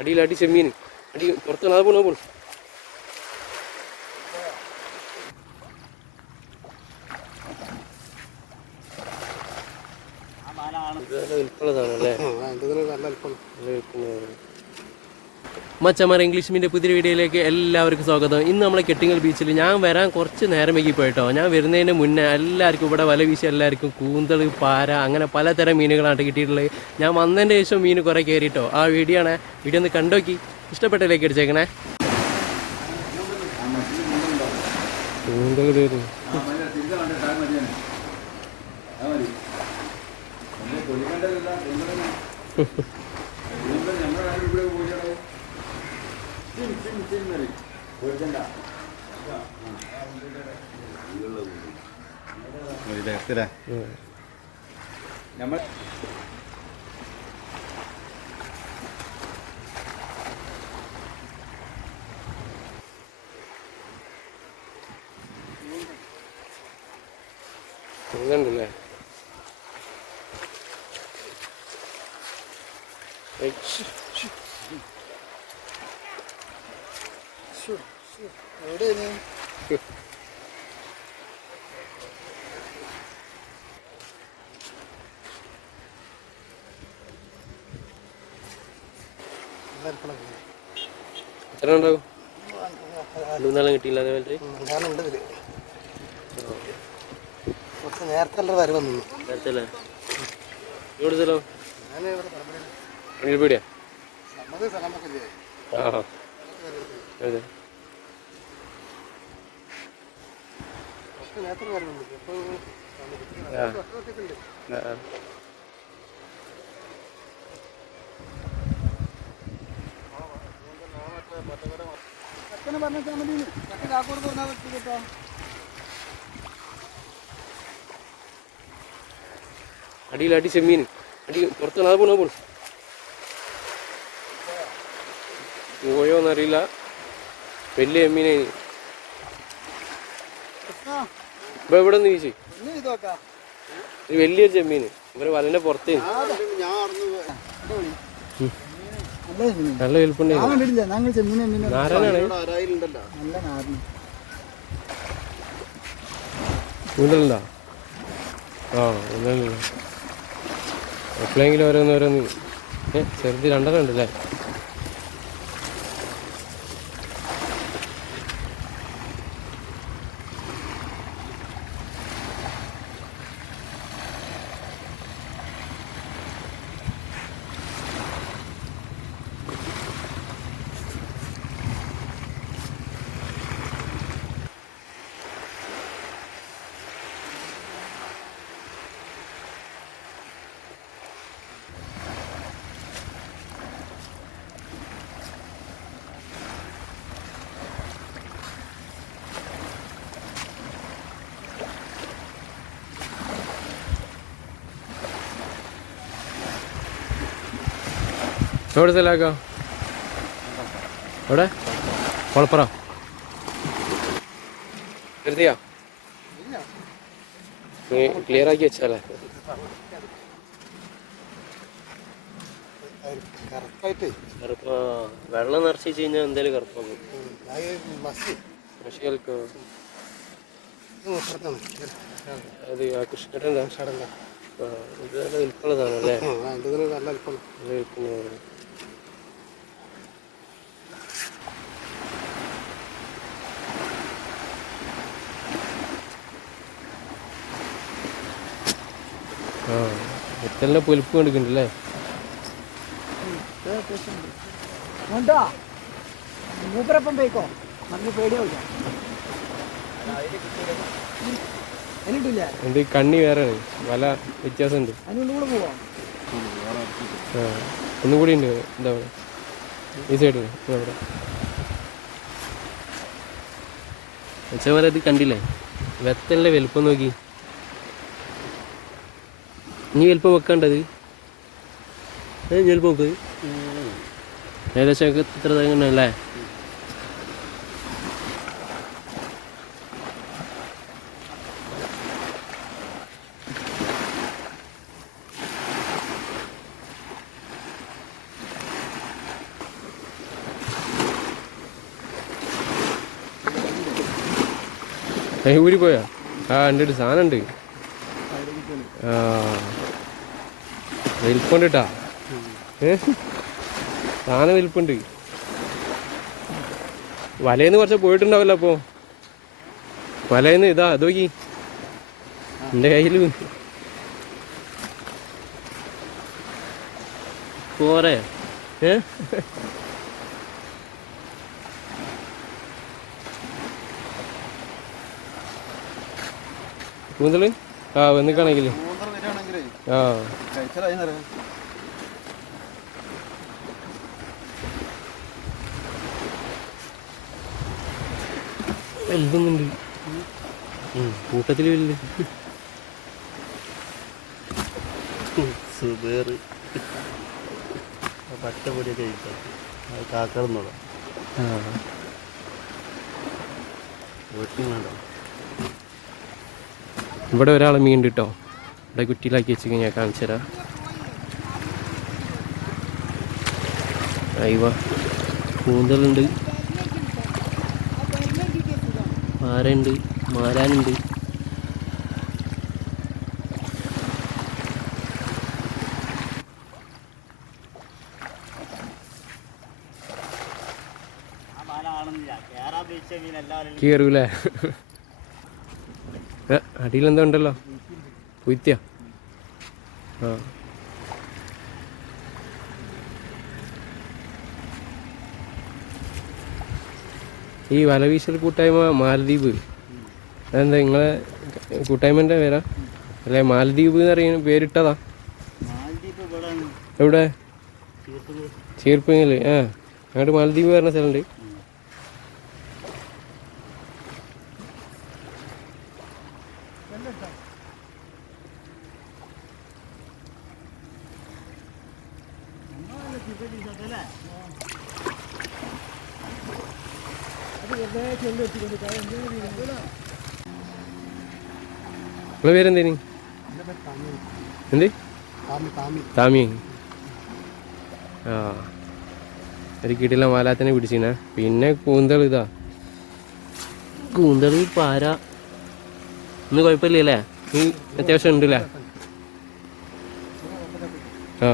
അടി ചെമ്മീൻ അടി പുറത്താണ് അത് പോണു വിൽപ്പുള്ളതാണല്ലേ. മച്ചമാർ ഇംഗ്ലീഷ് മീൻ്റെ പുതിയ വീഡിയോയിലേക്ക് എല്ലാവർക്കും സ്വാഗതം. ഇന്ന് നമ്മളെ കെട്ടിങ്ങൽ ബീച്ചിൽ ഞാൻ വരാൻ കുറച്ച് നേരം വൈകി പോയിട്ടോ. ഞാൻ വരുന്നതിന് മുന്നേ എല്ലാവർക്കും ഇവിടെ വല വീശി എല്ലാവർക്കും കൂന്തൾ, പാര അങ്ങനെ പലതരം മീനുകളാണ് കിട്ടിയിട്ടുള്ളത്. ഞാൻ വന്നതിൻ്റെ ശേഷം മീൻ കുറേ കയറിയിട്ടോ. ആ വീഡിയോ ഒന്ന് കണ്ടോക്കി ഇഷ്ടപ്പെട്ടതിലേക്ക് അടിച്ചേക്കണേ. കൂന്തൾ തീർന്നു. ഇതുണ്ടല്ലേ എത്ര ഉണ്ടാവും? മൂന്നാളം കിട്ടിയില്ല. അതേപോലെ നേരത്തെ വരെ വന്നു. നേരത്തെ എവിടുത്തല്ലോ പീടിയാ? ആ അതെ. അടി ചെമ്മീൻ അടി പുറത്താണ് അത് പോണു പോയോന്നറിയില്ല. വലിയ ചെമ്മീനെ ഇപ്പൊ എവിടെ നിന്ന് വീശി വലിയൊരു ചെമ്മീന് ഇവര് വലന്റെ പുറത്തേ നല്ല വലുപ്പുണ്ട്. നാരായണാണ് കൂന്തലുണ്ടോ? ആ ഒന്നല്ല എപ്പോഴെങ്കിലും ഓരോന്ന് ചെറുത് രണ്ടെണ്ണം ഉണ്ടല്ലേ. എവിടെ സ്ഥലമാക്കാം? എവിടെ? കൊളപ്പുറ കരുതിയാ ക്ലിയർ ആക്കി വെച്ചാലേ. വെള്ളം നിറച്ച് വെച്ച് കഴിഞ്ഞാൽ എന്തായാലും കറുപ്പാകും. അത് ആ കൃഷ്ണേട്ടൻ്റെ ഇത് നല്ല വിൽപ്പുള്ളതാണല്ലേ. ആ എത്തലിൻ്റെ പൊലിപ്പ് കണ്ടിട്ടുണ്ടല്ലേ. എന്ത് കണ്ണി വേറെയാണ്, വല വ്യത്യാസമുണ്ട്. ആ ഒന്നുകൂടി ഉണ്ട്. എന്താ പറയുക ഈ സൈഡിൽ അവിടെ വെച്ചവരെ ഇത് കണ്ടില്ലേ. വെത്തലിൻ്റെ വലുപ്പം നോക്കി. ഇനി വലുപ്പം വെക്കേണ്ടത് വലുപ്പം നോക്ക്. ഏകദേശം ഇത്ര തങ്ങണല്ലേ. ഊരി പോയാ? ആ ഉണ്ട്, സാധനം ഉണ്ട്. ആ വിൽപ്പുണ്ട് കേട്ടാ, സാധനം വിൽപ്പുണ്ട്. വലയിന്ന് കുറച്ച് പോയിട്ടുണ്ടാവല്ലോ അപ്പോൾ. വലയിന്ന് ഇതാ നോക്കി എൻ്റെ കയ്യിൽ പോരെ. കൂന്തല് ആ വന്നിക്കാണെങ്കിൽ ആ വലുതൊന്നുണ്ട് കൂട്ടത്തിൽ വലുത്. പച്ചപ്പൊടിയൊക്കെ കാക്കറന്നോളാം. ഇവിടെ ഒരാളെ മീൻ ഉണ്ട് കേട്ടോ. ഇവിടെ കുറ്റിയിലാക്കി വെച്ച് ഞാൻ കാണിച്ചു തരാം. അയ്യോ കൂന്തലുണ്ട്, പാരയുണ്ട്, മാരാനുണ്ട്. കയറൂലേ? അടിയിലെന്തോ ഉണ്ടല്ലോ, കുത്തിയ. ആ ഈ വലവീശൽ കൂട്ടായ്മ മാലദ്വീപ്, അതെന്താ നിങ്ങളെ കൂട്ടായ്മൻ്റെ പേരാ? അല്ലെ മാലദ്വീപ് എന്ന് പറയുന്ന പേരിട്ടതാ? എവിടെ? ചീർപ്പിങ്ങൽ. ആ അങ്ങോട്ട് മാലദ്വീപ് പറഞ്ഞ സ്ഥലമുണ്ട്. നിങ്ങളെ പേരെന്തേനി? എന്ത്? താമി. ആ ഒരു കിടില മാലാത്തിനെ പിടിച്ചിനെ. പിന്നെ കൂന്തൾ, ഇതാ കൂന്തൾ, പാര. ഒന്നും കുഴപ്പമില്ലല്ലേ? നീ അത്യാവശ്യം ഉണ്ടല്ലേ? ആ